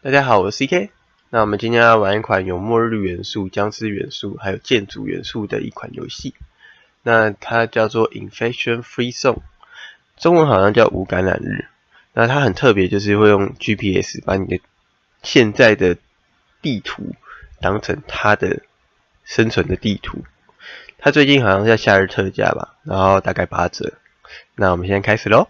大家好，我是 C.K.， 那我们今天要玩一款有末日元素、僵尸元素还有建筑元素的一款游戏。那它叫做 Infection Free Zone， 中文好像叫无感染日。那它很特别，就是会用 GPS 把你的现在的地图当成它的生存的地图。它最近好像在夏日特价吧，然后大概8折。那我们现在开始咯。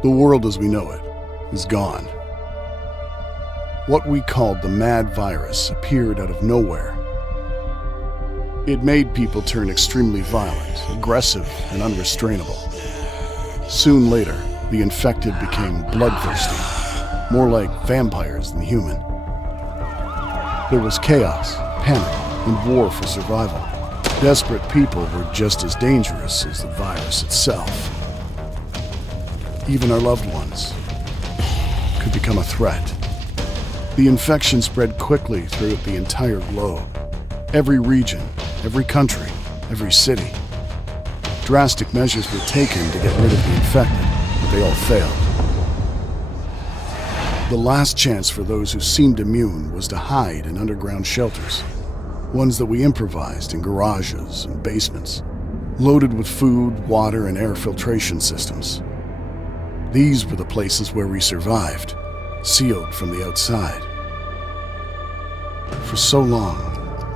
The world as we know it is gone. What we called the mad virus appeared out of nowhere. It made people turn extremely violent, aggressive, and unrestrainable. Soon later, the infected became bloodthirsty, more like vampires than human. There was chaos, panic, and war for survival. Desperate people were just as dangerous as the virus itself. Even our loved ones could become a threat. The infection spread quickly throughout the entire globe. Every region, every country, every city. Drastic measures were taken to get rid of the infected, but they all failed. The last chance for those who seemed immune was to hide in underground shelters, ones that we improvised in garages and basements, loaded with food, water, and air filtration systems. These were the places where we survived, sealed from the outside. For so long,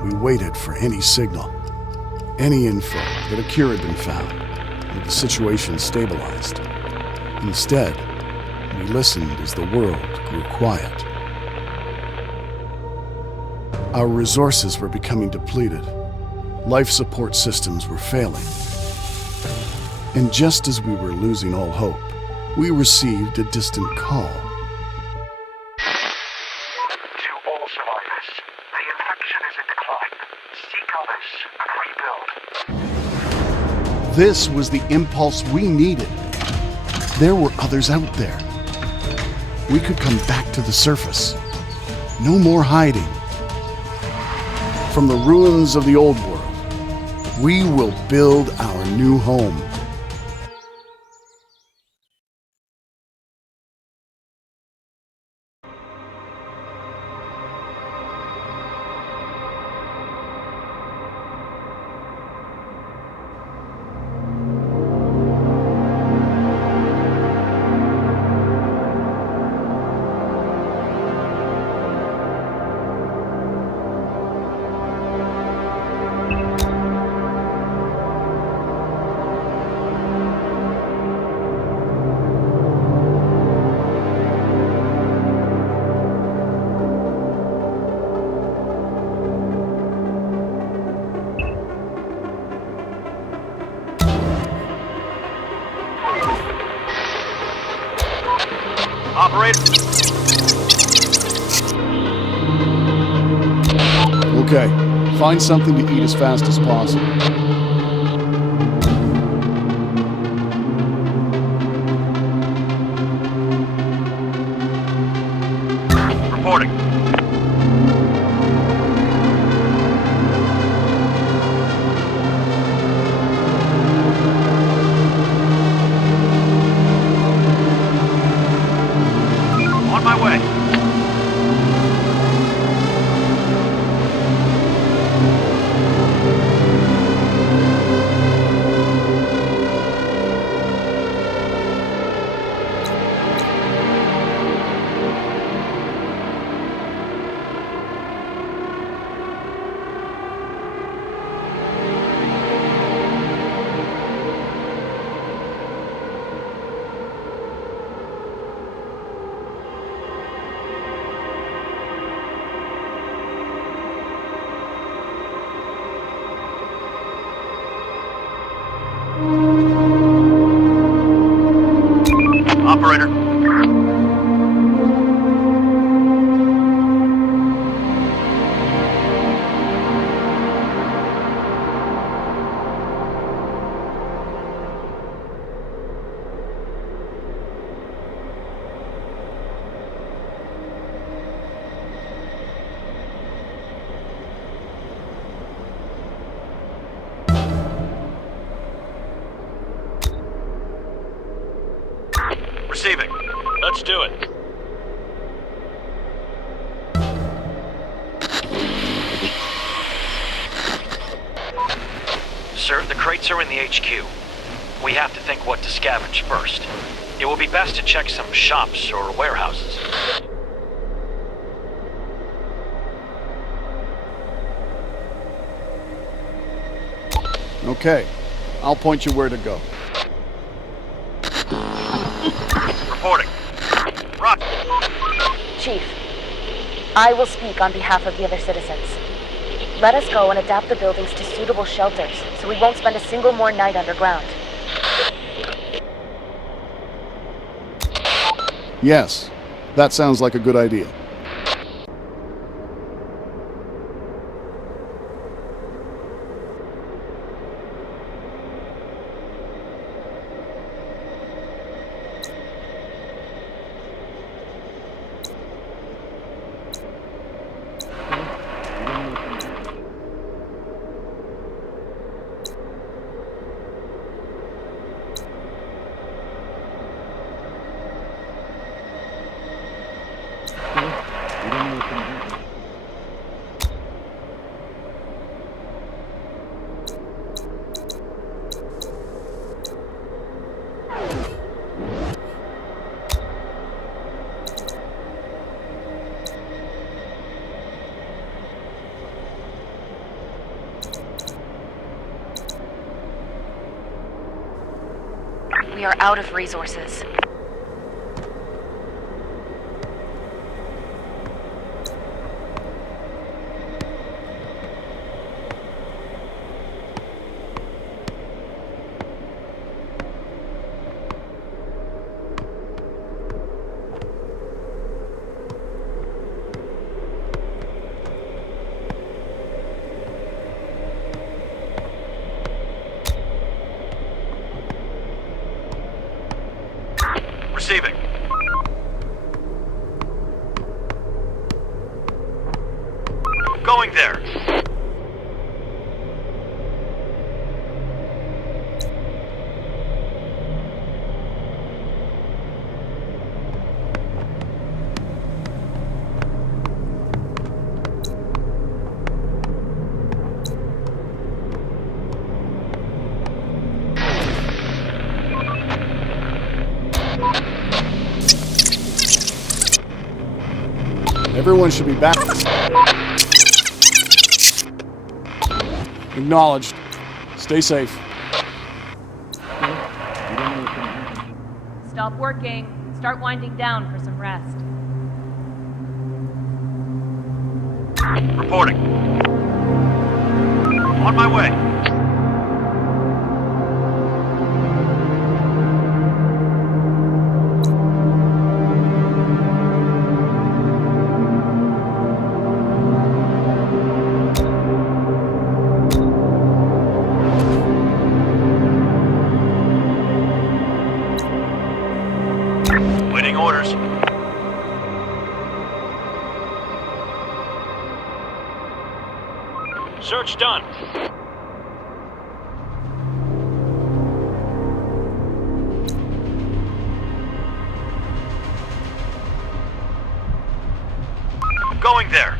we waited for any signal, any info that a cure had been found, or the situation stabilized. Instead, we listened as the world grew quiet. Our resources were becoming depleted. Life support systems were failing. And just as we were losing all hope, we received a distant call. To all survivors, the infection is in decline. Seek others and rebuild. This was the impulse we needed. There were others out there. We could come back to the surface. No more hiding. From the ruins of the old world, we will build our new home. Operator. Okay, find something to eat as fast as possible. Reporting. On my way. Operator. Receiving. Let's do it. Sir, the crates are in the HQ. We have to think what to scavenge first. It will be best to check some shops or warehouses. Okay, I'll point you where to go. Reporting. Rock. Chief, I will speak on behalf of the other citizens. Let us go and adapt the buildings to suitable shelters, so we won't spend a single more night underground. Yes, that sounds like a good idea. We are out of resources. Receiving. Going there. Everyone should be back. Acknowledged. Stay safe. Stop working. Start winding down for some rest. Reporting. On my way. Waiting orders. Search done. Going there.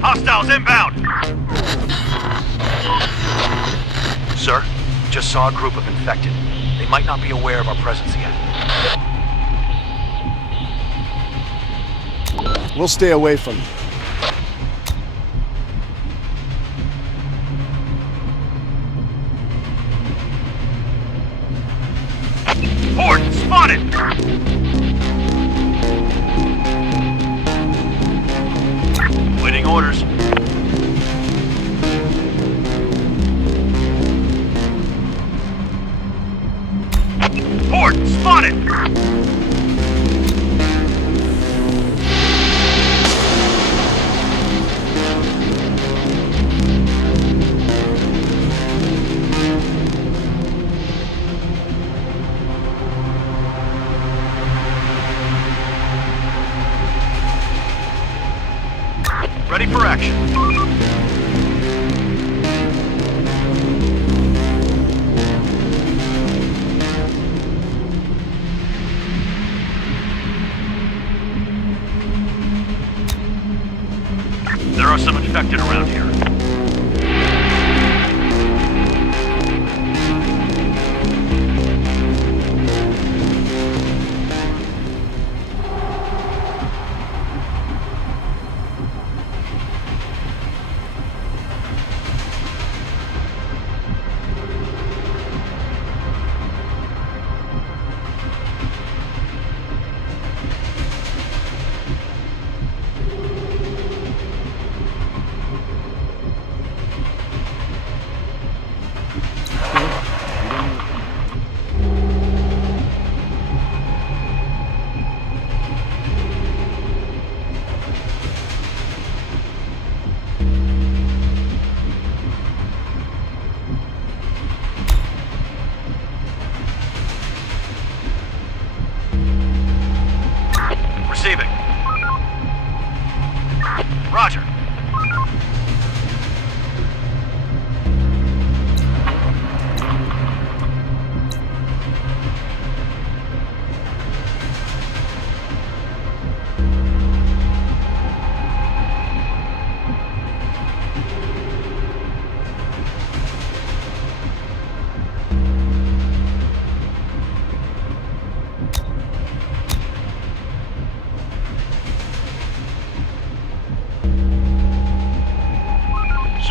Hostiles inbound! Sir, just saw a group of infected. They might not be aware of our presence yet. We'll stay away from them. Horde spotted! Waiting orders. Horde spotted! Ready for action.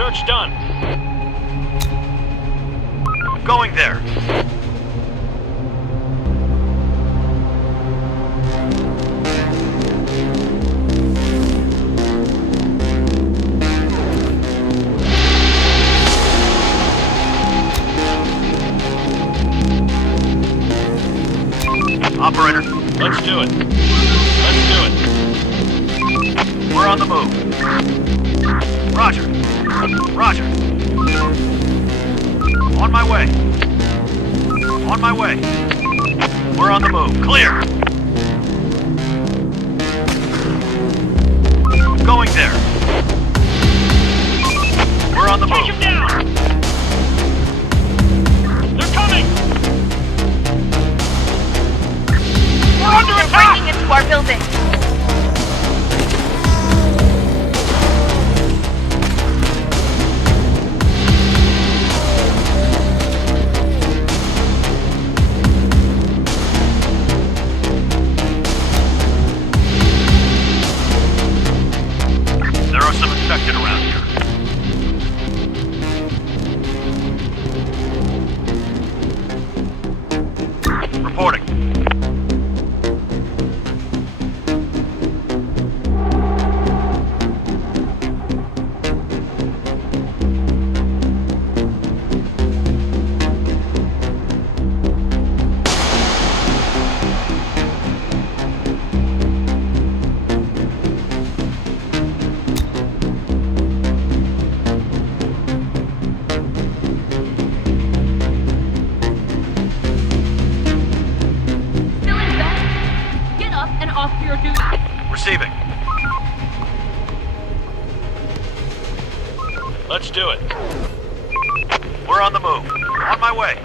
Search done. Going there. Operator, let's do it. Let's do it. We're on the move. Roger. Roger. On my way. On my way. We're on the move. Clear. Going there. We're on the move. Take him down! They're coming! We're under attack! They're breaking into our building. There are some infected around here. Reporting. Still in bed? Get up and off to your duty. Receiving. Let's do it. We're on the move. On my way.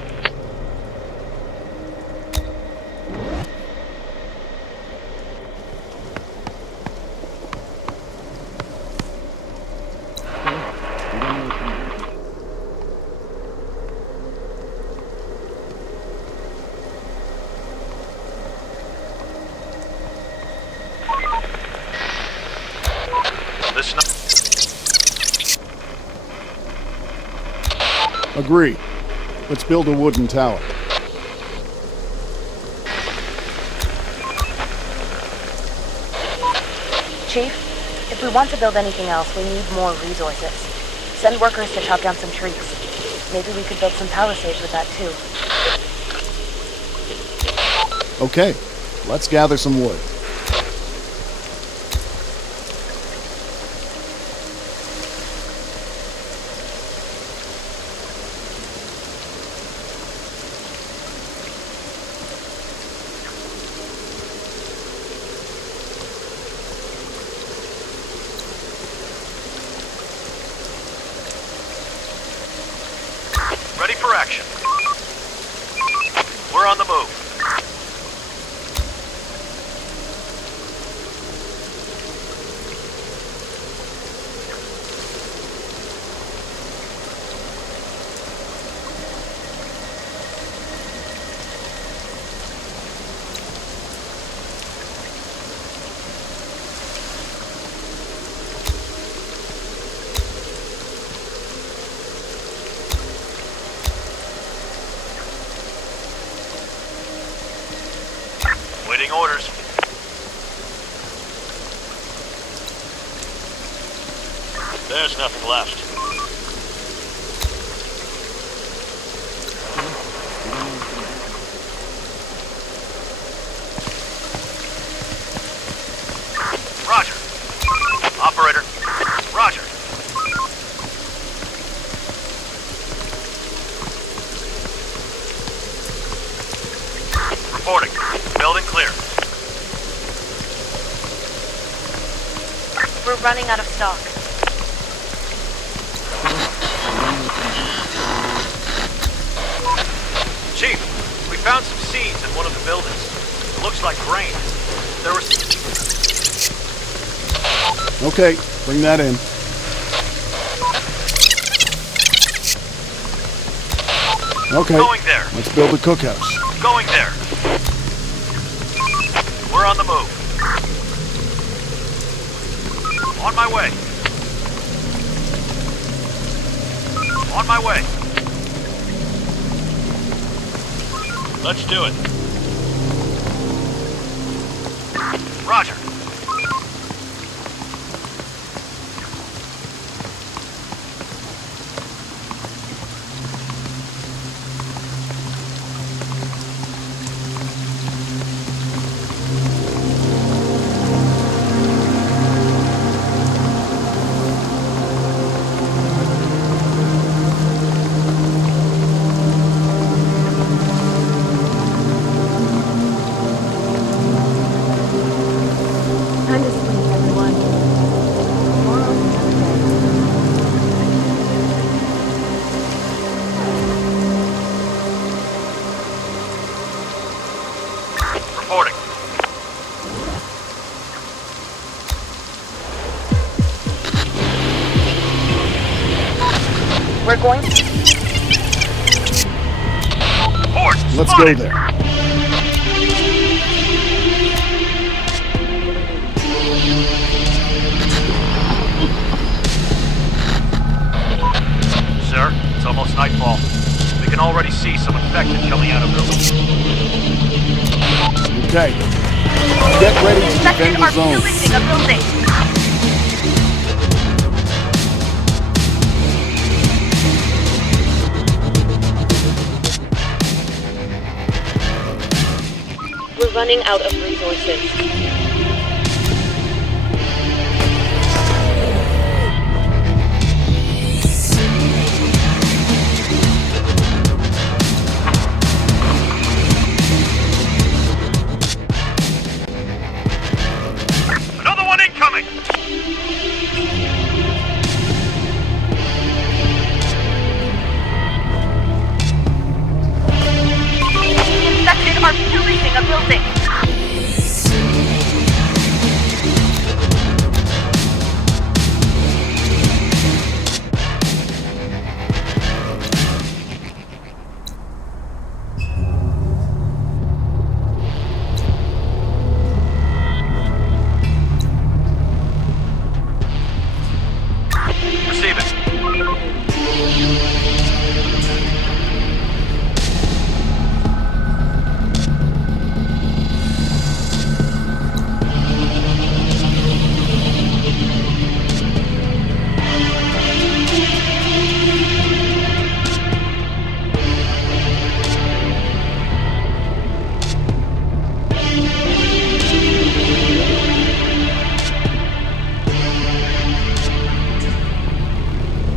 Listen up. Agree. Let's build a wooden tower. Chief, if we want to build anything else, we need more resources. Send workers to chop down some trees. Maybe we could build some palisades with that too. Okay, let's gather some wood. Ready for action. We're on the move. Waiting orders. There's nothing left. Roger. Operator. Roger. Reporting. Building clear. We're running out of stock. Chief, we found some seeds in one of the buildings. It looks like grain. There was... Okay, bring that in. Okay, Going there. let's build a cookhouse. Going there. We're on the move. On my way. On my way. Let's do it. Roger. Time to sleep, everyone. Tomorrow's another day. Reporting. We're going to... Horse, Let's spotted. go there. Sir, it's almost nightfall. We can already see some infected coming out of buildings. Okay. Get ready to defend Infected the are zone. pillaging a building. We're running out of resources. Another one incoming! Infected are pillaging a building. Receive it.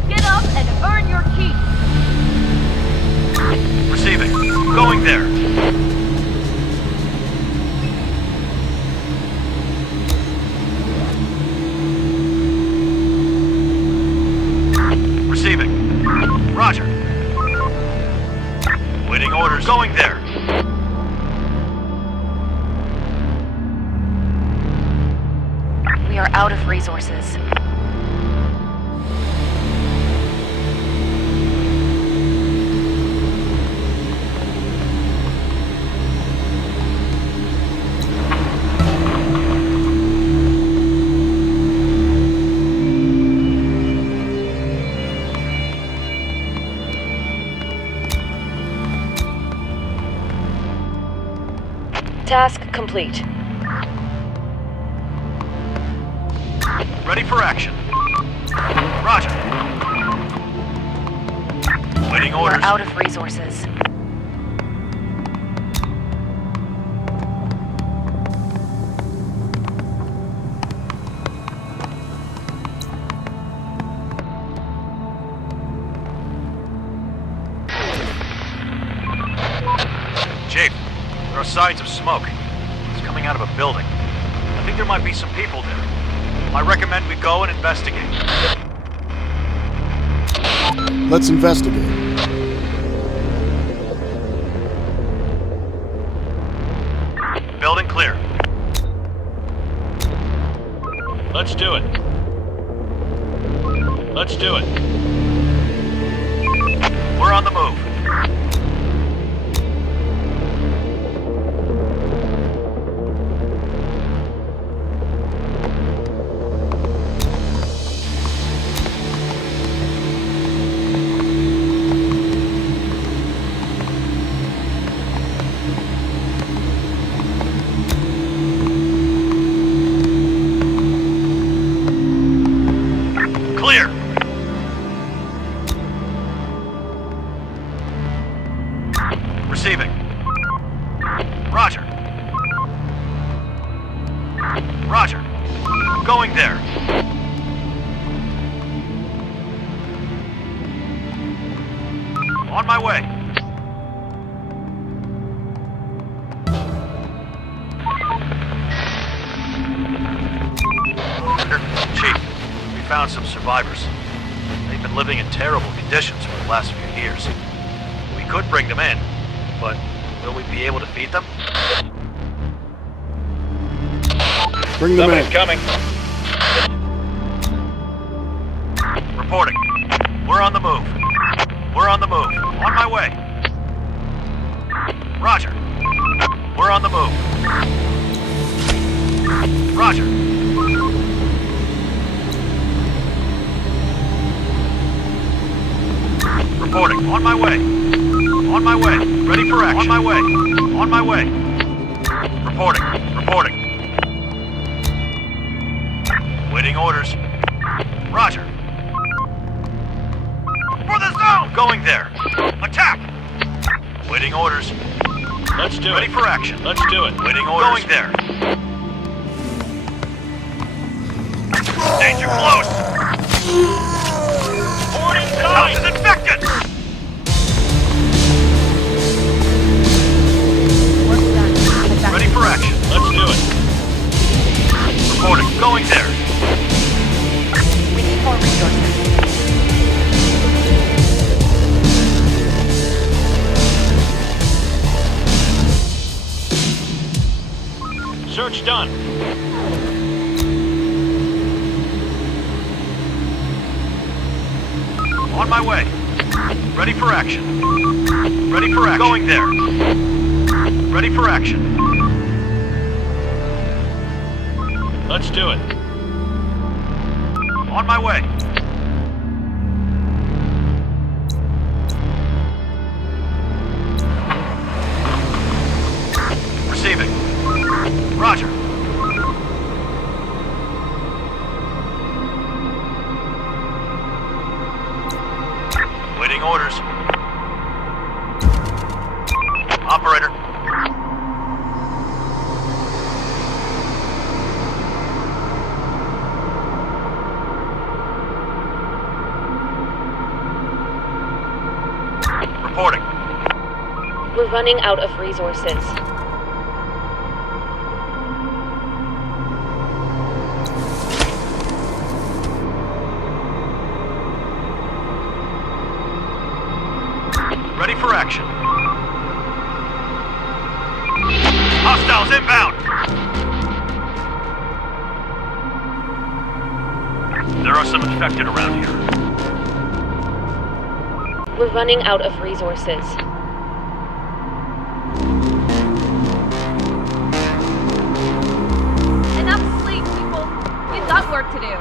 Get up and earn your keep. Receiving. Going there. Receiving. Roger. Waiting orders. Going there. We are out of resources. Task complete. Ready for action. Roger. Waiting We're orders. out of resources. Chief, there are signs of smoke. It's coming out of a building. I think there might be some people there. I recommend we go and investigate. Let's investigate. Building clear. Let's do it. Let's do it. We're on the move. Receiving. Roger. Roger. Going there. On my way. Chief, we found some survivors. They've been living in terrible conditions for the last few years. We could bring them in, but will we be able to feed them? Bring them in. Coming. Reporting. We're on the move. We're on the move. On my way. Roger. We're on the move. Roger. Reporting. On my way. On my way. Ready for action. On my way. On my way. Reporting. Reporting. Waiting orders. Roger. For the zone! Going there. Attack! Waiting orders. Let's do it. Ready for action. Let's do it. Waiting orders. Going there. Danger close! This house is infected! Ready for action. Let's do it. Reporting. Going there. We need more resources. Search done. On my way. Ready for action. Ready for action. Going there. Ready for action. Let's do it. On my way. Receiving. Roger. Waiting orders. Operator. Reporting. We're running out of resources. Ready for action. Hostiles inbound! There are some infected around here. We're running out of resources. Enough sleep, people. We've got work to do.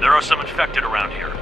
There are some infected around here.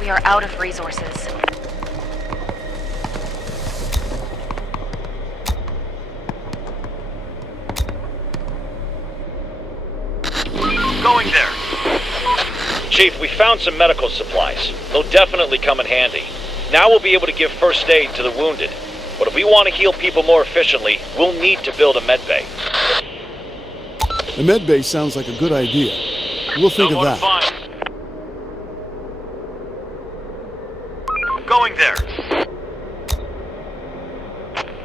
We are out of resources. Going there. Chief, we found some medical supplies. They'll definitely come in handy. Now we'll be able to give first aid to the wounded. But if we want to heal people more efficiently, we'll need to build a med bay. The med bay sounds like a good idea. We'll think of that. Going there.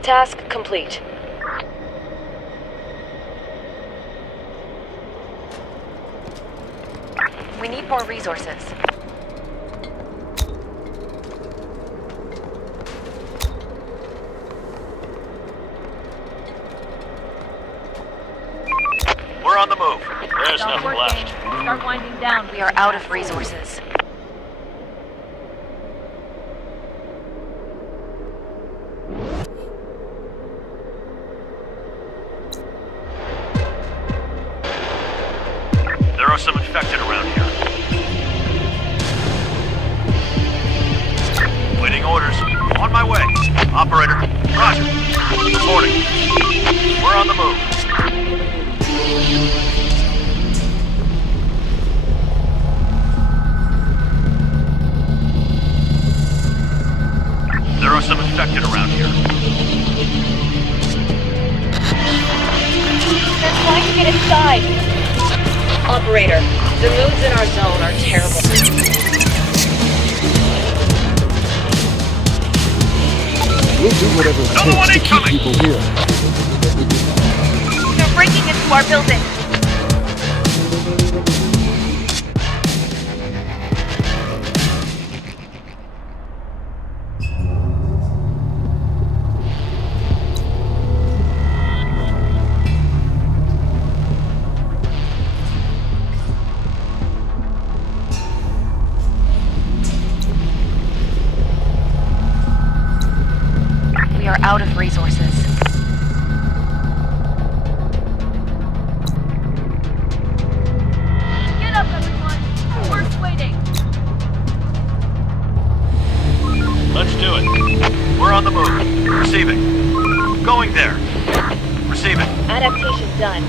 Task complete. We need more resources. We're on the move. There's Stop nothing working. left. Start winding down. We are out of resources. There are some infected around here. Waiting orders. On my way. Operator. Roger. Reporting. We're on the move. There are some infected around here. They're trying to get inside. Operator, the moods in our zone are terrible. We'll do whatever it takes to keep people here. They're breaking into our building. We are out of resources. Get up, everyone. We're waiting. Let's do it. We're on the move. Receiving. Going there. Receiving. Adaptation done.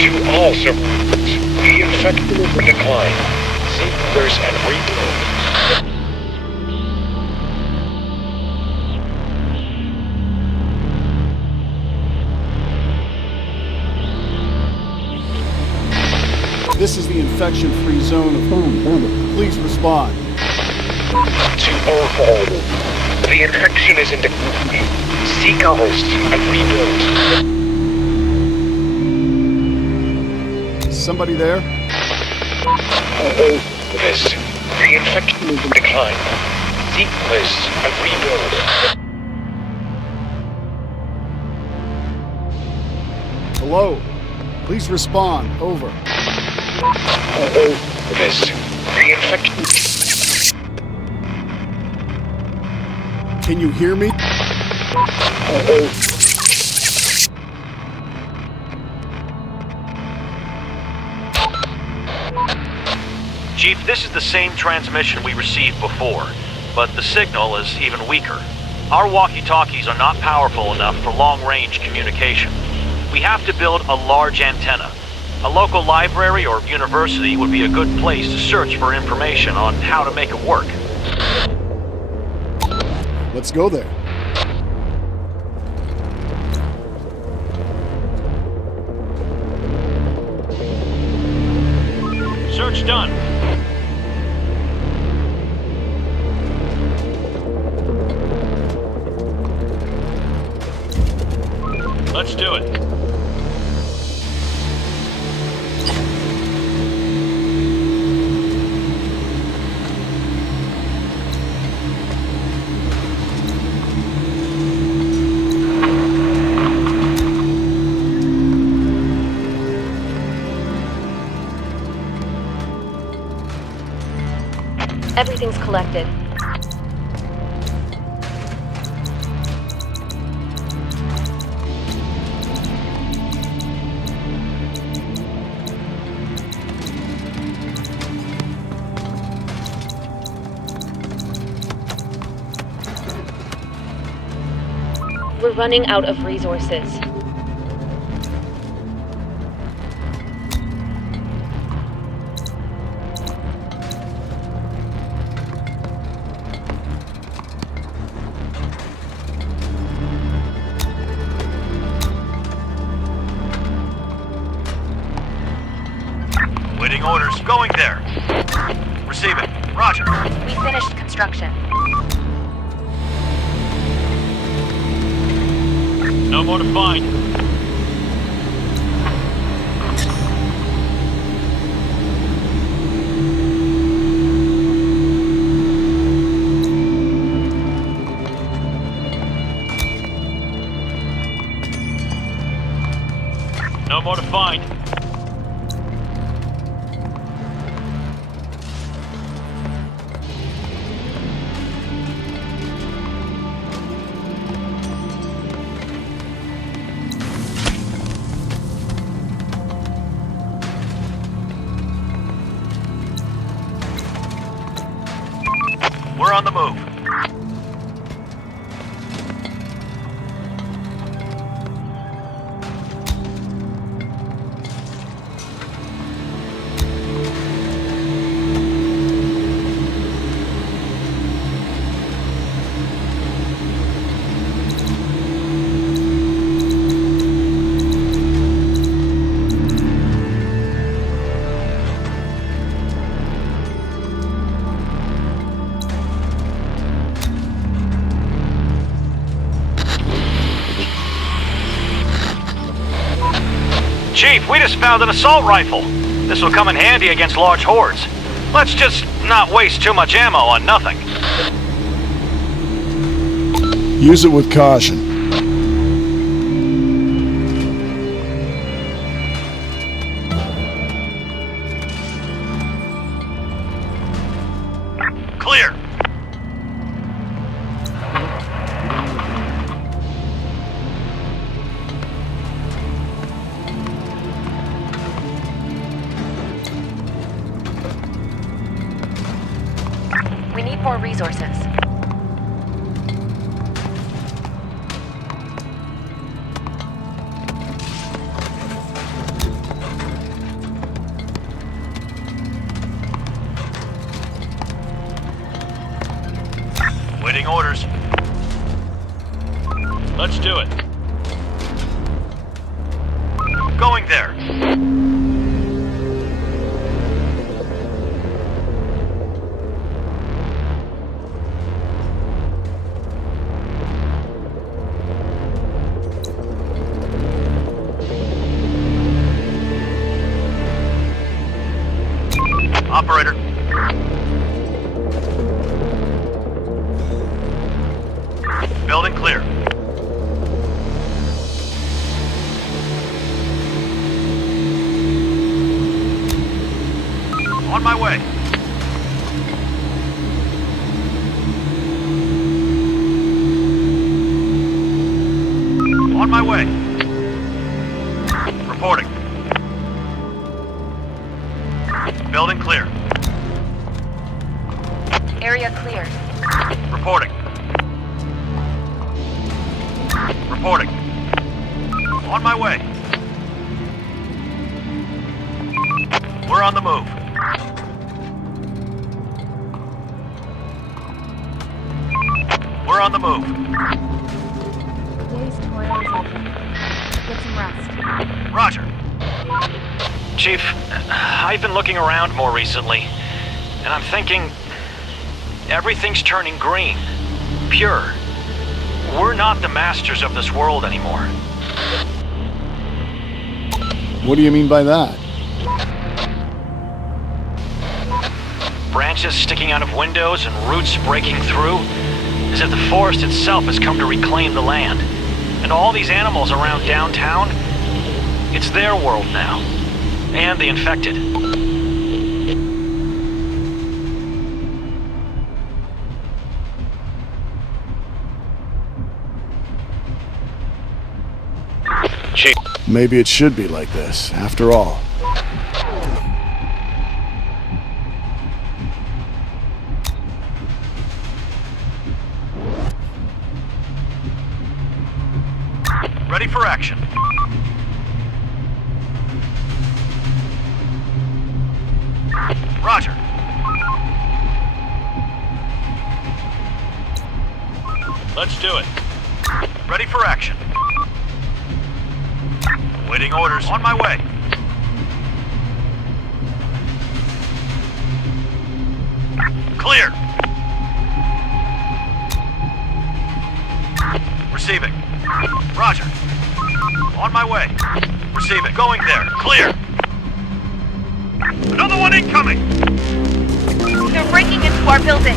To all survivors, the infected will decline. Seekers and rebuild. This is the infection-free zone of home. Please respond. To all, the infection is in decline. Seek a host and rebuild. Somebody there? This, the infection is in decline. Seek host and rebuild. Hello? Please respond. Over. This, the infection. Can you hear me? Chief, this is the same transmission we received before, but the signal is even weaker. Our walkie-talkies are not powerful enough for long-range communication. We have to build a large antenna. A local library or university would be a good place to search for information on how to make it work. Let's go there. Search done. Let's do it. Everything's collected. We're running out of resources. Waiting orders. Going there. Receiving. Roger. We finished construction. No more to find. more to find. We're on the move. Chief, we just found an assault rifle. This will come in handy against large hordes. Let's just not waste too much ammo on nothing. Use it with caution. Clear. We need more resources. Waiting orders. Let's do it. Going there. Operator. Building clear. On my way. On my way. Reporting. Building clear. Area cleared. Reporting. Reporting. On my way. We're on the move. We're on the move. Today's toil is over. Get some rest. Roger. Chief, I've been looking around more recently, and I'm thinking everything's turning green, pure. We're not the masters of this world anymore. What do you mean by that? Branches sticking out of windows and roots breaking through, as if the forest itself has come to reclaim the land. And all these animals around downtown, it's their world now. And the infected. Chief. Maybe it should be like this, after all. Ready for action. Roger. Let's do it. Ready for action. Waiting orders. On my way. Clear. Receiving. Roger. On my way. Receiving. Going there. Clear. Another one incoming! They're breaking into our building.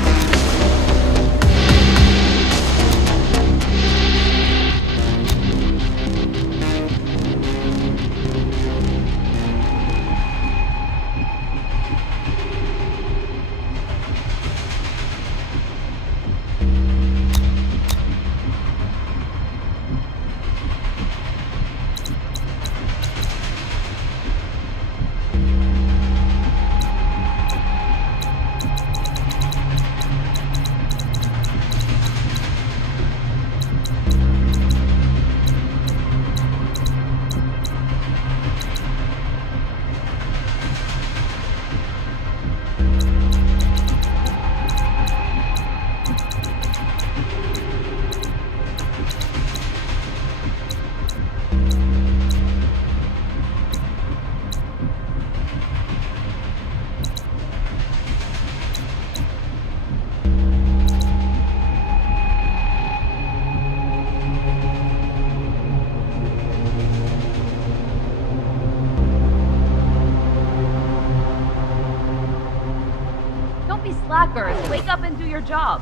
slackers! Wake up and do your job.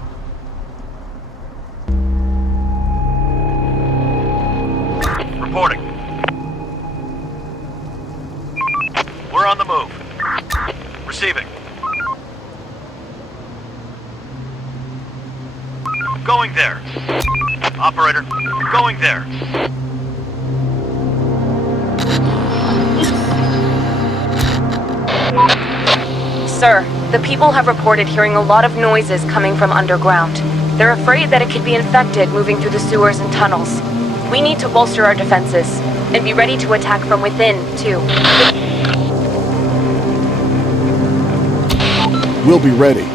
Reporting. We're on the move. Receiving. Going there. Operator, going there. Sir, the people have reported hearing a lot of noises coming from underground. They're afraid that it could be infected moving through the sewers and tunnels. We need to bolster our defenses and be ready to attack from within, too. We'll be ready.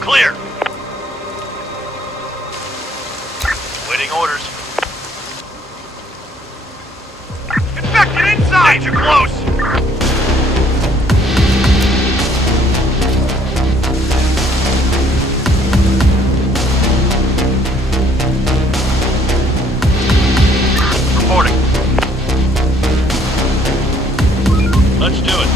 Clear. Waiting orders. Infected inside! Danger close! Reporting. Let's do it.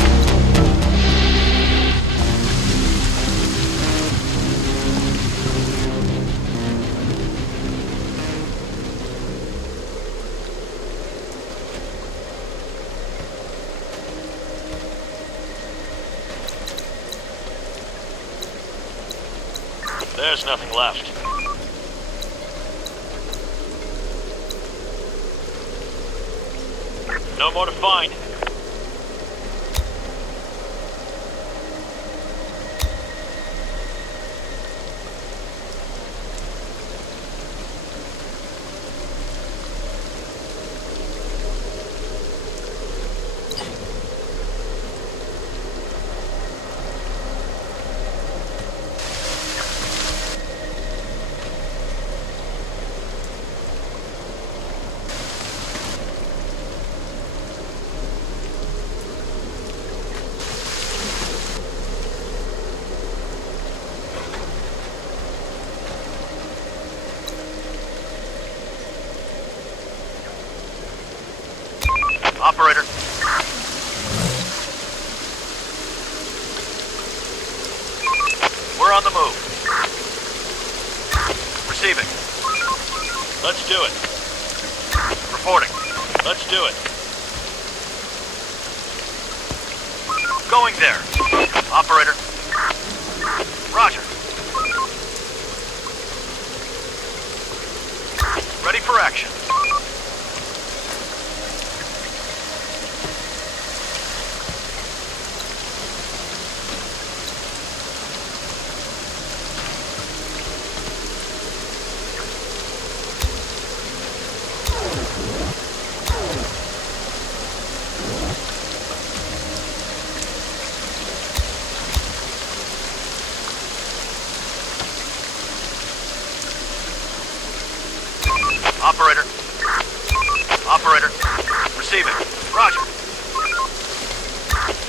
There's nothing left. No more to find. Operator. We're on the move. Receiving. Let's do it. Reporting. Let's do it. Going there. Operator. Roger. Ready for action. Operator. Operator. Receiving. Roger.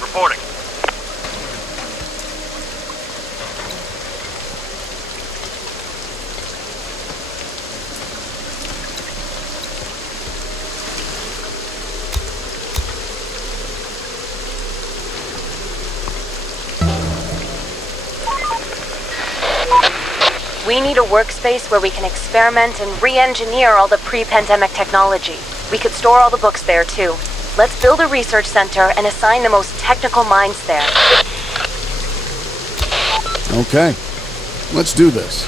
Reporting. We need a workspace where we can experiment and re-engineer all the pre-pandemic technology. We could store all the books there, too. Let's build a research center and assign the most technical minds there. Okay, let's do this.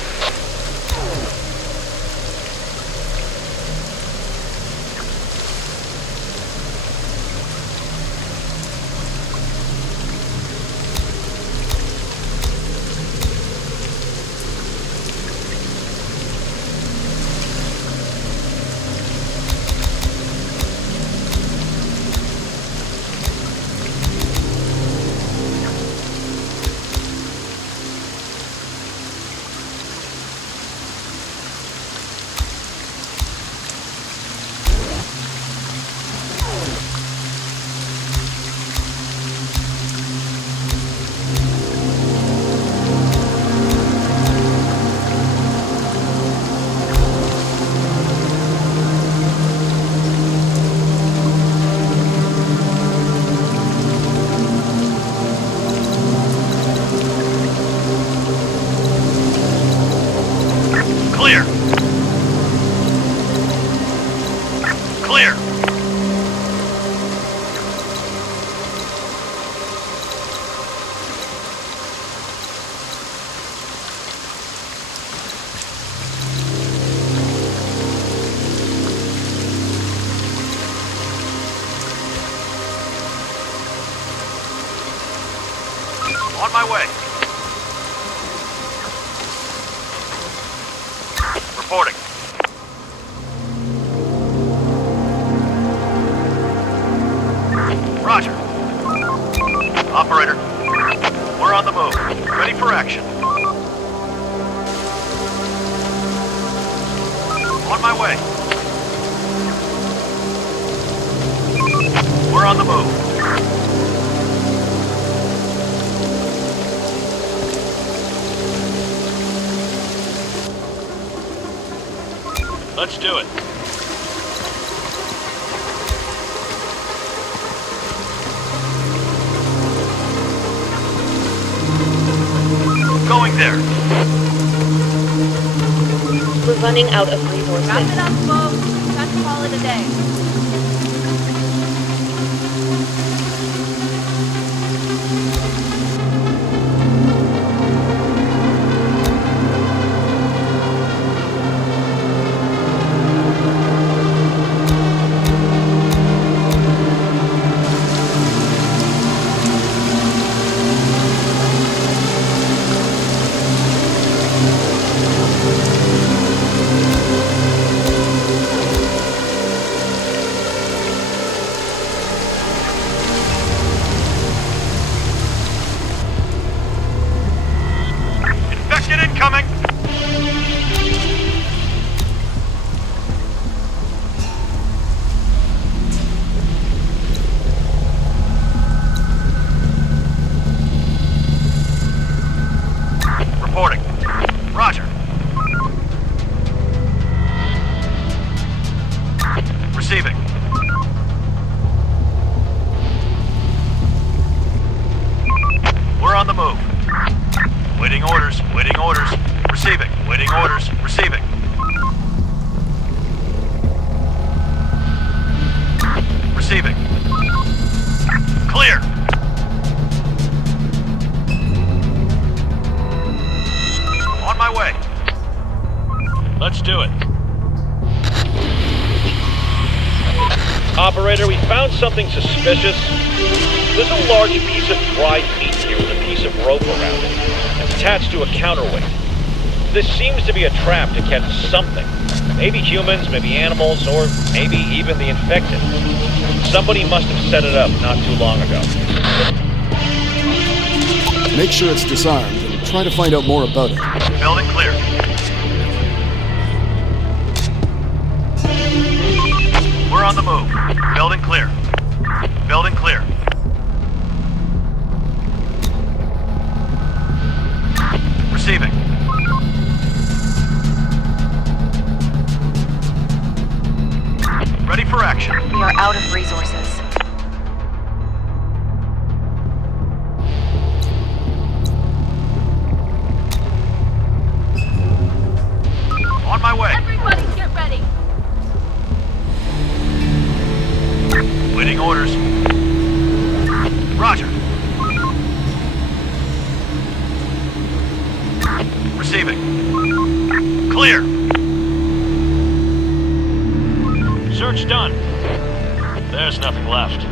way. Reporting. Roger. Operator, we're on the move. Ready for action. On my way. We're on the move. Let's do it. Going there. We're running out of resources. Wrap it up, folks. Time to call it a day. Infected incoming! Reporting. Roger. Receiving. We're on the move. Waiting orders, waiting orders, receiving, waiting orders, receiving. Receiving. Clear. On my way. Let's do it. Operator, we found something suspicious. There's a large piece of dried meat here with a piece of rope around it. It's attached to a counterweight. This seems to be a trap to catch something. Maybe humans, maybe animals, or maybe even the infected. Somebody must have set it up not too long ago. Make sure it's disarmed and try to find out more about it. Building clear. We're on the move. Building clear. Building clear. Receiving. Ready for action. We are out of resources. On my way. Everybody get ready. Waiting orders. Roger. Receiving. Clear. Search done. There's nothing left.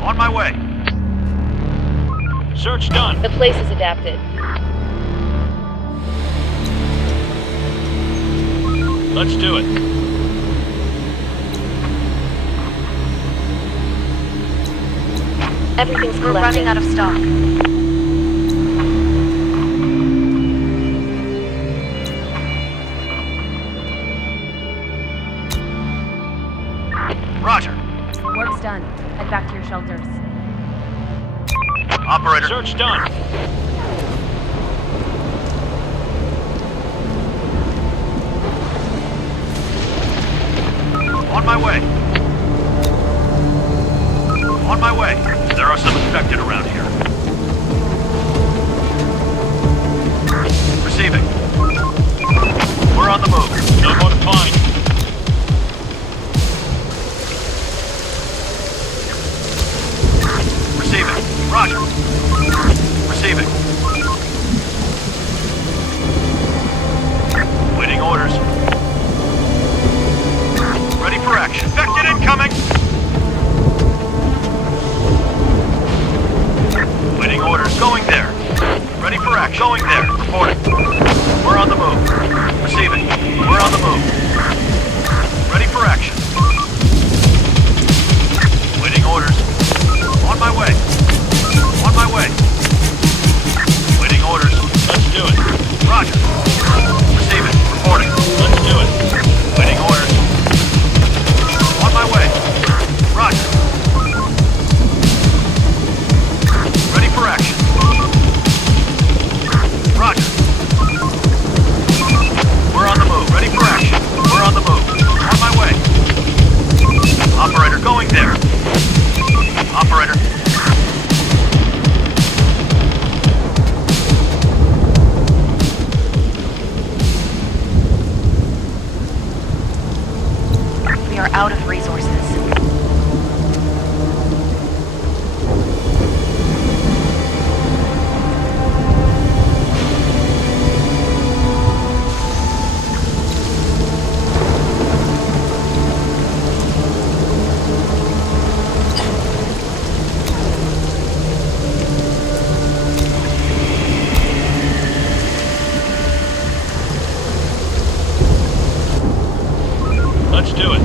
On my way. Search done. The place is adapted. Let's do it. Everything's collected. We're running out of stock. Roger. Work's done. Head back to your shelters. Operator. Search done. On my way. On my way. There are some infected around here. Receiving. We're on the move. No more to find. Receiving. Roger. Receiving. Waiting orders. Ready for action. Infected incoming! Going there. Ready for action. Going there. Reporting. We're on the move. Receiving. We're on the move. Ready for action. Waiting orders. On my way. On my way. Waiting orders. Let's do it. Roger. Receiving. Reporting. Let's do it. Waiting orders. On my way. Roger. Ready for action. Roger. We're on the move. Ready for action. We're on the move. On my way. Operator, going there. Operator. We are out of resources. Let's do it.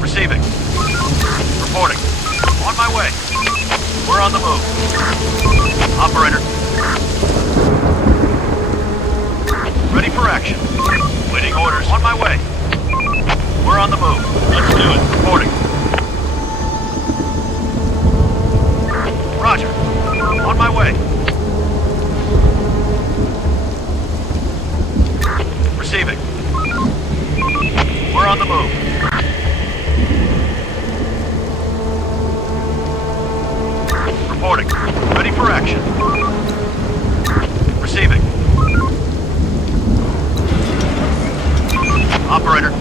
Receiving. Reporting. On my way. We're on the move. Operator. Ready for action. Waiting orders. On my way. We're on the move. Let's do it. Reporting. Roger. On my way. Receiving. We're on the move. Reporting. Ready for action. Receiving. Operator.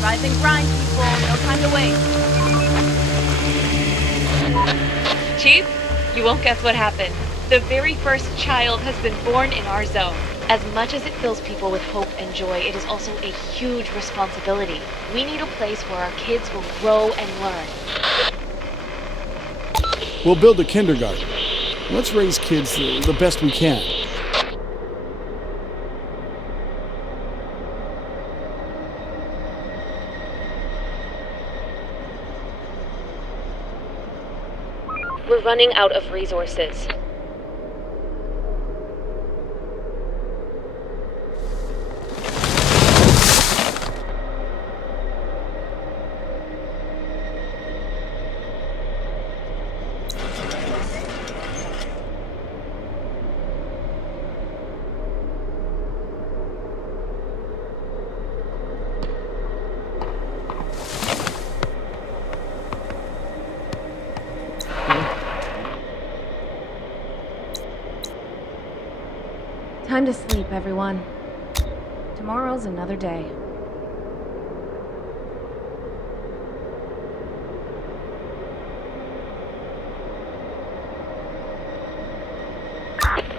Rise and grind, people. No time to waste. Chief, you won't guess what happened. The very first child has been born in our zone. As much as it fills people with hope and joy, it is also a huge responsibility. We need a place where our kids will grow and learn. We'll build a kindergarten. Let's raise kids the best we can. We're running out of resources. Time to sleep, everyone. Tomorrow's another day.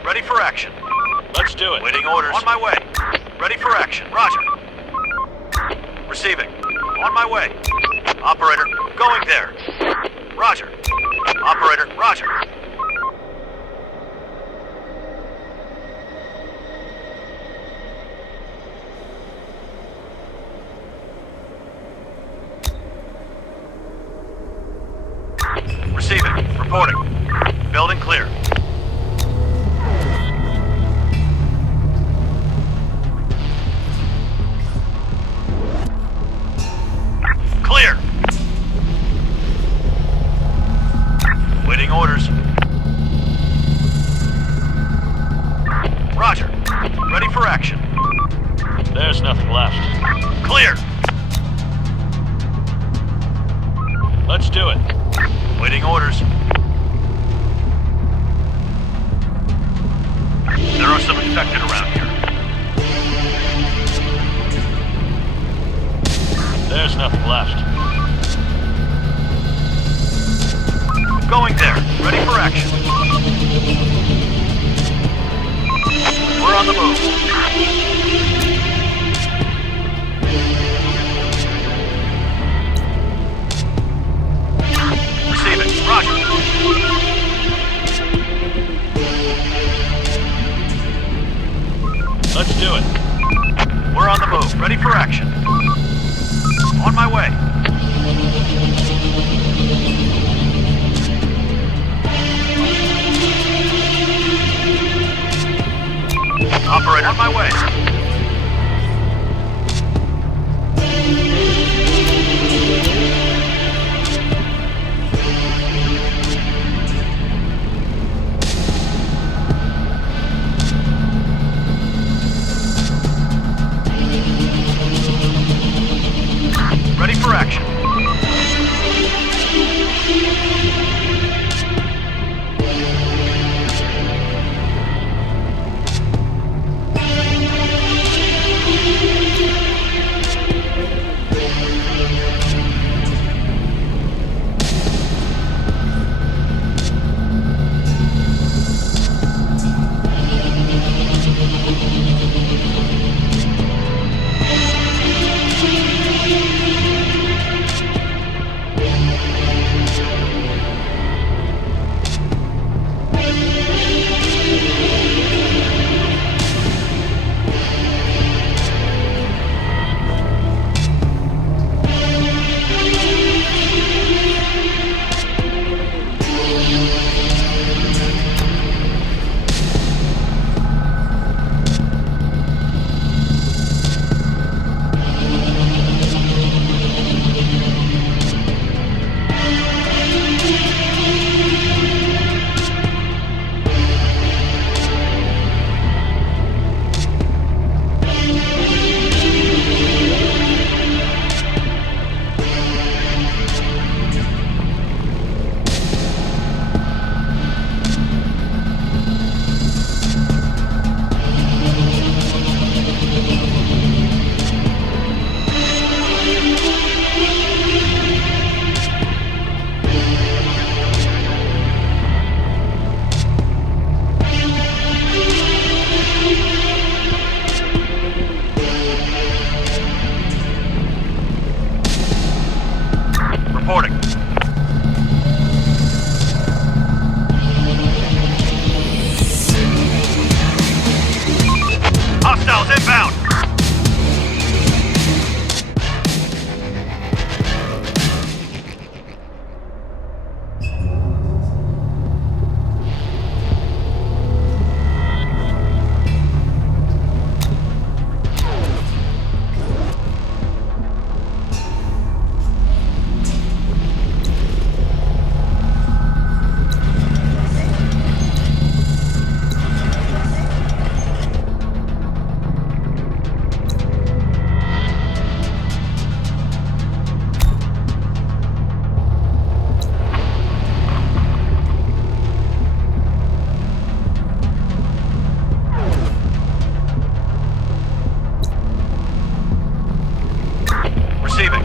Ready for action. Let's do it. Waiting orders. On my way. Ready for action. Roger. Receiving. On my way. Operator, going there. Roger. Operator, roger. Receiving. Reporting. Building clear. Clear. Waiting orders. Roger. Ready for action. There's nothing left. Clear. Let's do it. Waiting orders. There are some infected around here. There's nothing left. Going there. Ready for action. We're on the move. Receiving. Roger. Let's do it. We're on the move. Ready for action. On my way. Operator, on my way. Ready for action.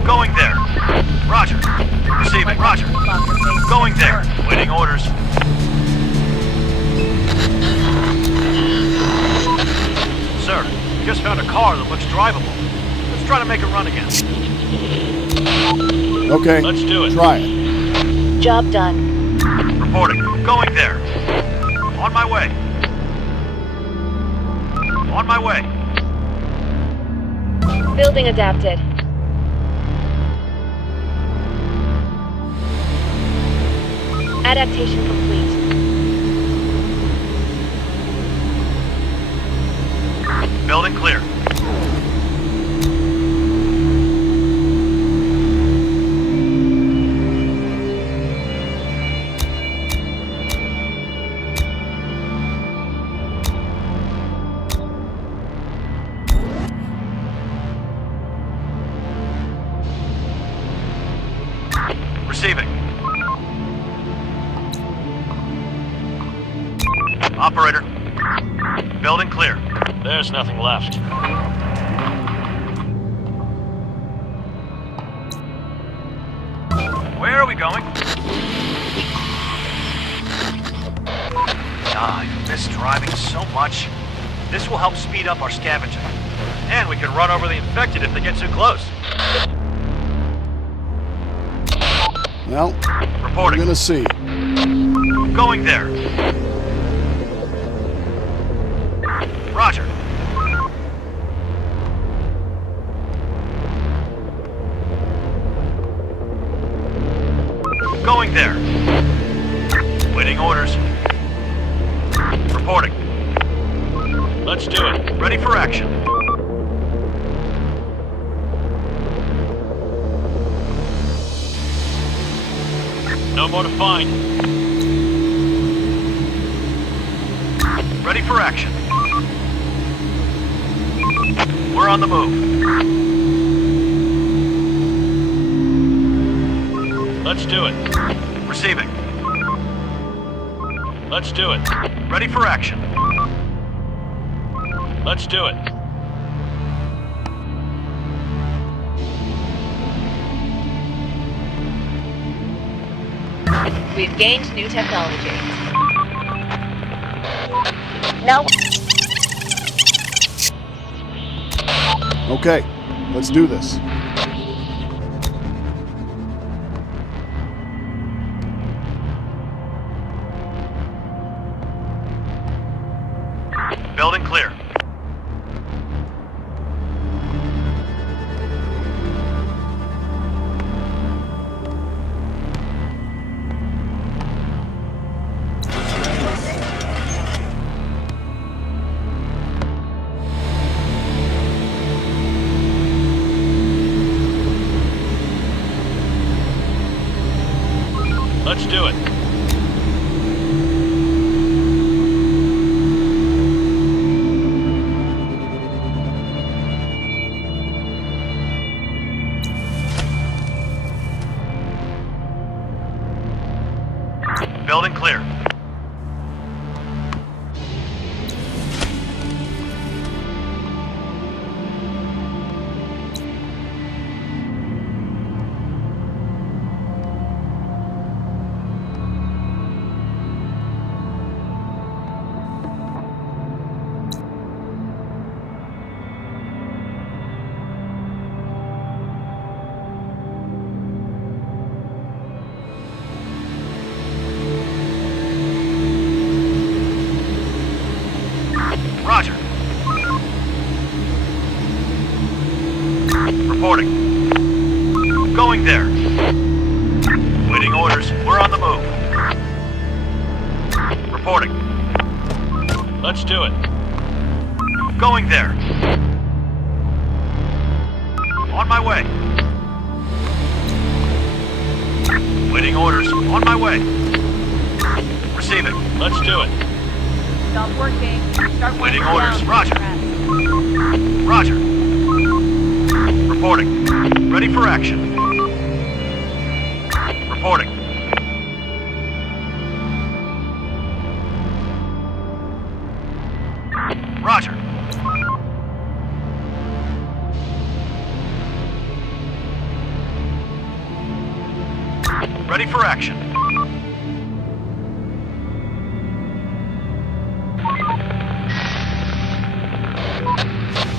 Going there. Roger. Receiving. Roger. Going there. Waiting orders. Sir, just found a car that looks drivable. Let's try to make a run again. Okay, Let's do it. try it. Job done. Reporting. Going there. On my way. On my way. Building adapted. Adaptation complete. Building clear. Receiving. Operator. Building clear. There's nothing left. Where are we going? I miss driving so much. This will help speed up our scavenging. And we can run over the infected if they get too close. Well, Reporting. we're gonna see. Going there. Roger. Going there. Waiting orders. Reporting. Let's do it. Ready for action. No more to find. Ready for action. We're on the move. Let's do it. Receiving. Let's do it. Ready for action. Let's do it. We've gained new technology. Now, Okay, let's do this. Building clear. Let's do it. Building clear. Roger. Reporting. Going there. Waiting orders. We're on the move. Reporting. Let's do it. Going there. On my way. Waiting orders. On my way. Receiving. Let's do it. Stop working. Start Waiting working orders. down. Roger. Roger. Reporting. Ready for action. Reporting. Roger. Ready for action.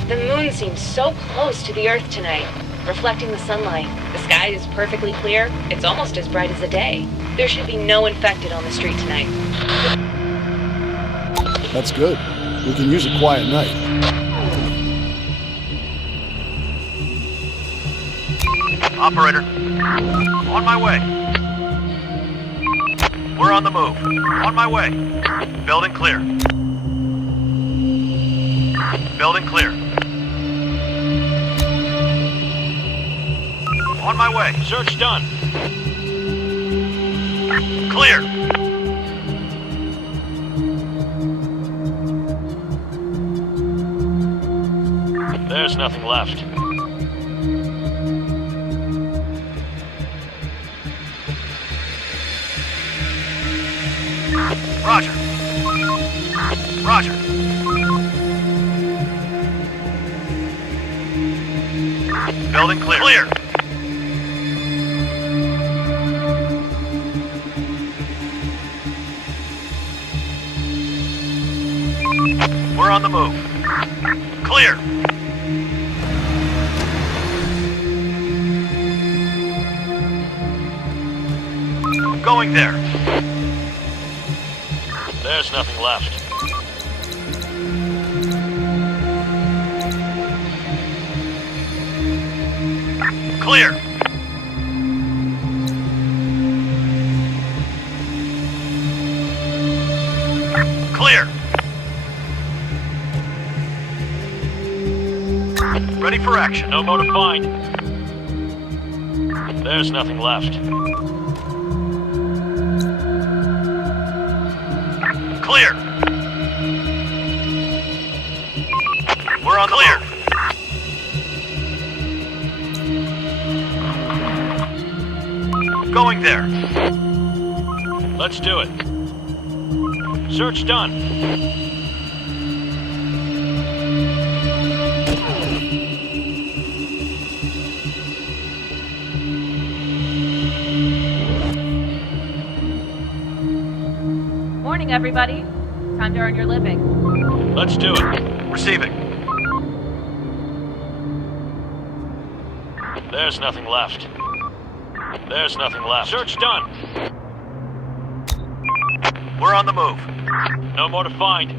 The moon seems so close to the Earth tonight, reflecting the sunlight. The sky is perfectly clear. It's almost as bright as the day. There should be no infected on the street tonight. That's good. We can use a quiet night. Operator, on my way. We're on the move. On my way. Building clear. Building clear. On my way. Search done. Clear. There's nothing left. Roger. Roger. Building clear. Clear. We're on the move. Clear. Going there. There's nothing left. Clear. Clear. Ready for action. No more to find. There's nothing left. Clear. We're on the clear. Going there. Let's do it. Search done. Morning, everybody. Time to earn your living. Let's do it. Receiving. There's nothing left. There's nothing left. Search done. We're on the move. No more to find.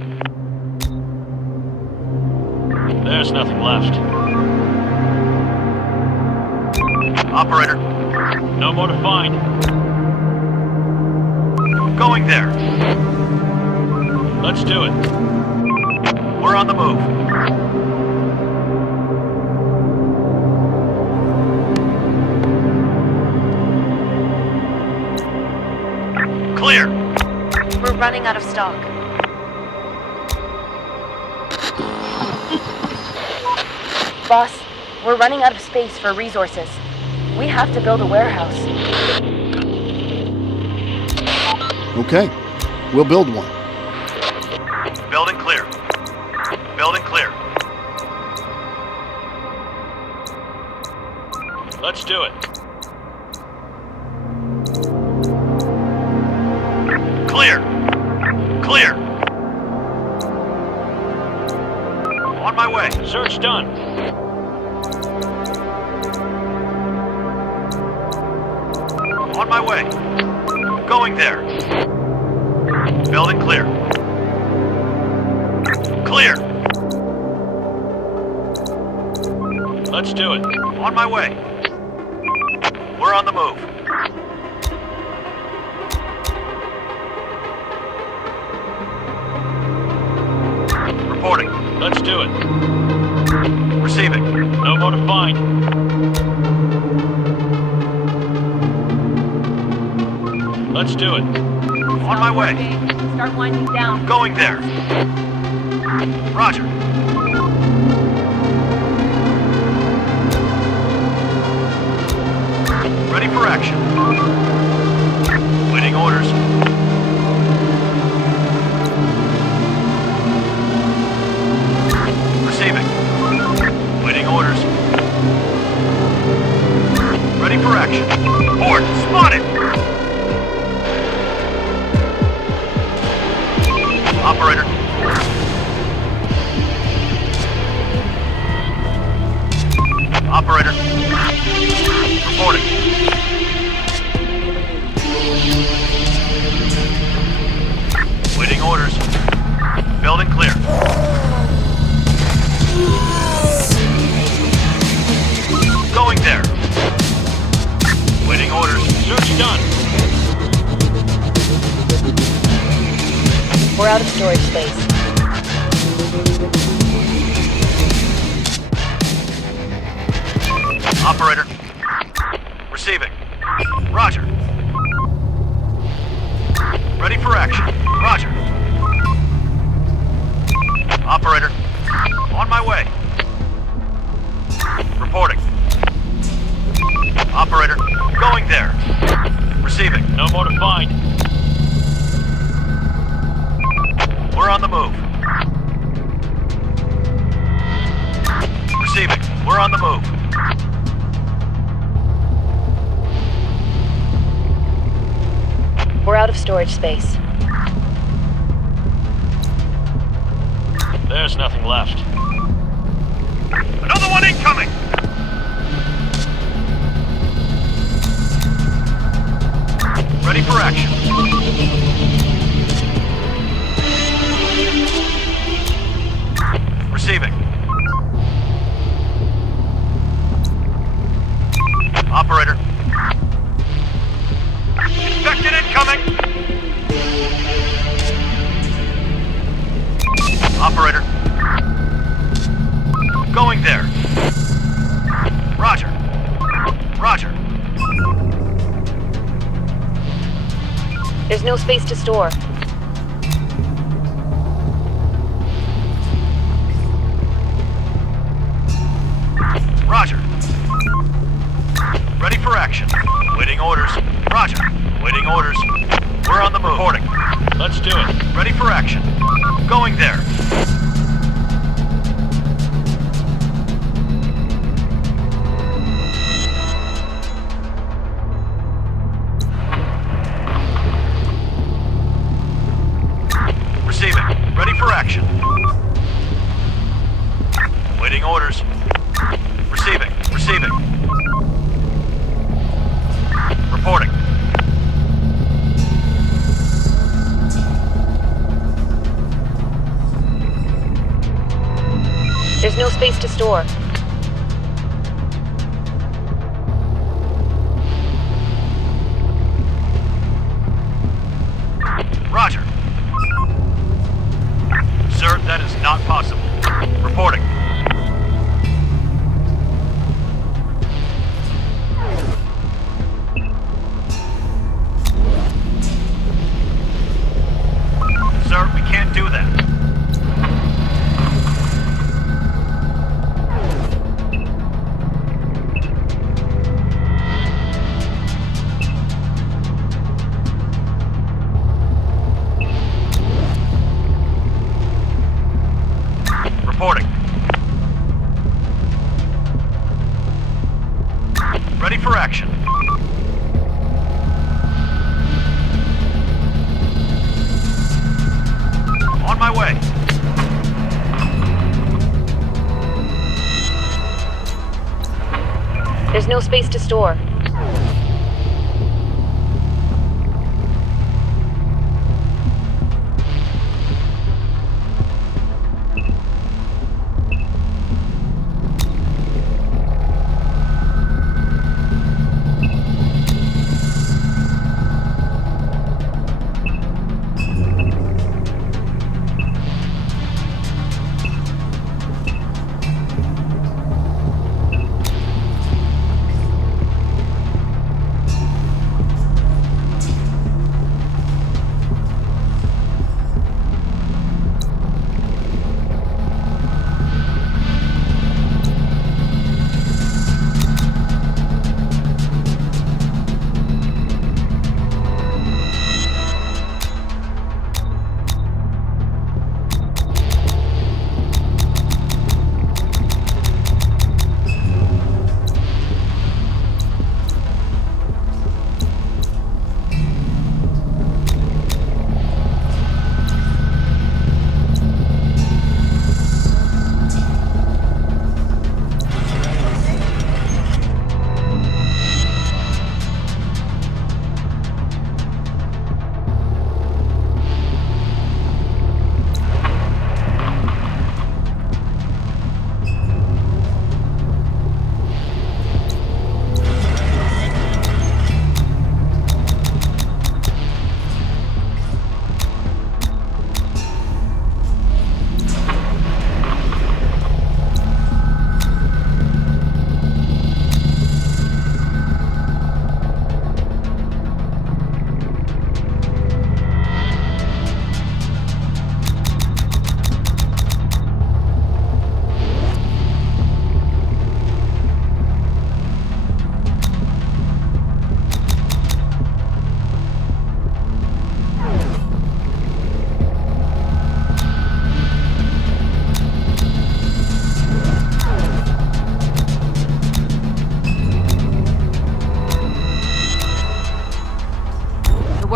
There's nothing left. Operator. No more to find. Going there. Let's do it. We're on the move. Clear. We're running out of stock. Boss, we're running out of space for resources. We have to build a warehouse. Okay, we'll build one. Building clear. Building clear. Let's do it. Clear. Clear. On my way. Search done. On my way. Going there. Building clear. Clear. Let's do it. On my way. We're on the move. Reporting. Let's do it. Receiving. No more to find. Let's do it. On my way. Start winding down. Going there. Roger. Ready for action. Waiting orders. Receiving. Waiting orders. Ready for action. Port spotted. Reporting. Waiting orders. Building clear. Going there. Waiting orders. Search done. We're out of storage space. Operator. Receiving. Roger. Ready for action. Roger. Operator. On my way. Reporting. Operator. Going there. Receiving. No more to find. We're on the move. Receiving. We're on the move. We're out of storage space. There's nothing left. Another one incoming! Ready for action. Receiving. Operator. Infected incoming! Operator. Going there. Roger. Roger. There's no space to store. Roger. Ready for action. Waiting orders. Roger. Waiting orders. We're on the move. Reporting. Let's do it. Ready for action. Going there. Receiving. Ready for action. Waiting orders. Receiving. Receiving. Reporting. There's no space to store. Roger. Sir, that is not possible. Reporting. Sir, we can't do that. Reporting. Ready for action. On my way. There's no space to store.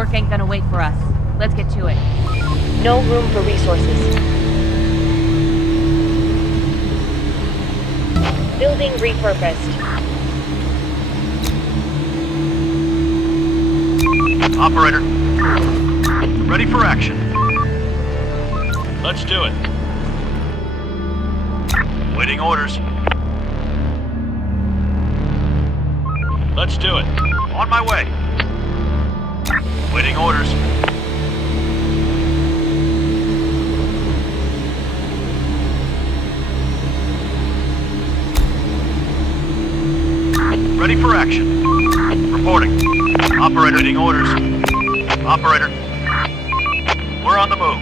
work ain't gonna wait for us. Let's get to it. No room for resources. Building repurposed. Operator. Ready for action. Let's do it. Waiting orders. Let's do it. On my way. Waiting orders. Ready for action. Reporting. Operator, waiting orders. Operator. We're on the move.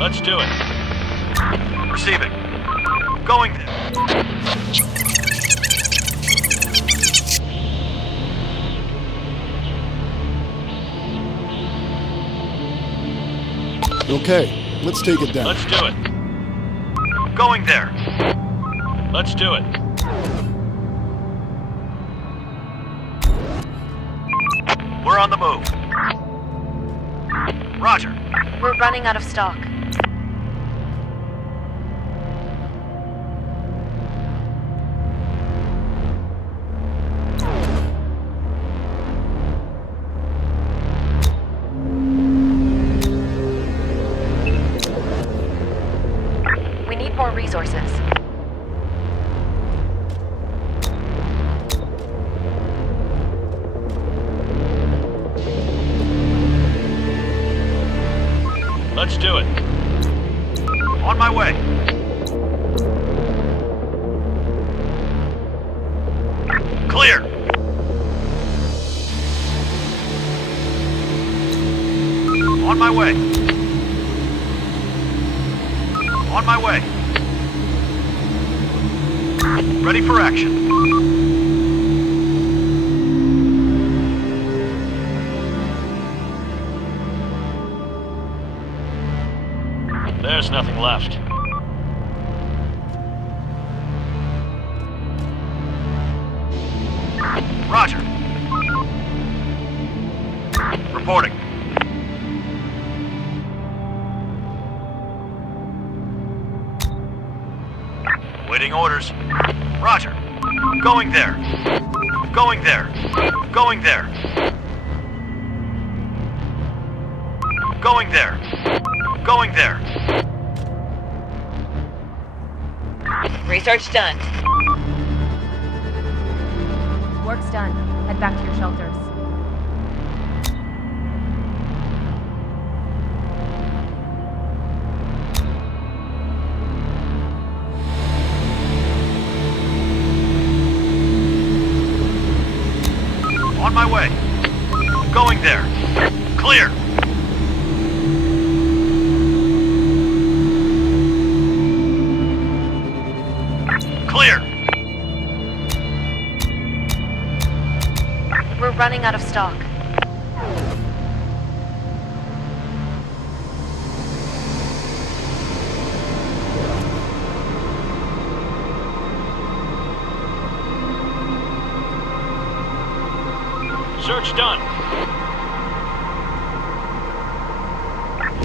Let's do it. Receiving. Going there. Okay, let's take it down. Let's do it. Going there. Let's do it. We're on the move. Roger. We're running out of stock. We need more resources. Let's do it. On my way. Clear. On my way. On my way. Ready for action. There's nothing left. Roger. Reporting. Waiting orders. Roger. Going there. Going there. Going there. Going there. Going there. Research done. Work's done. Head back to your shelters. On my way. Going there. Clear. Clear. We're running out of stock. Search done.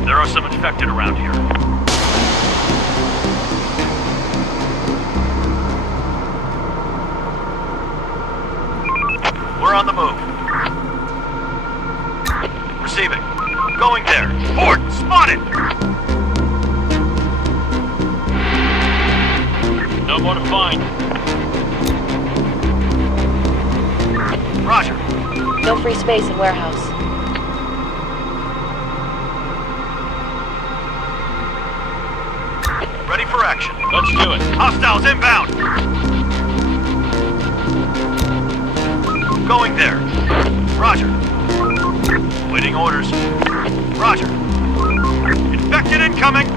There are some infected around here. We're on the move. Receiving. Going there. Port! Spotted! No more to find. Roger. No free space in warehouse. Ready for action. Let's do it. Hostiles inbound! Going there. Roger. Waiting orders. Roger. Infected incoming!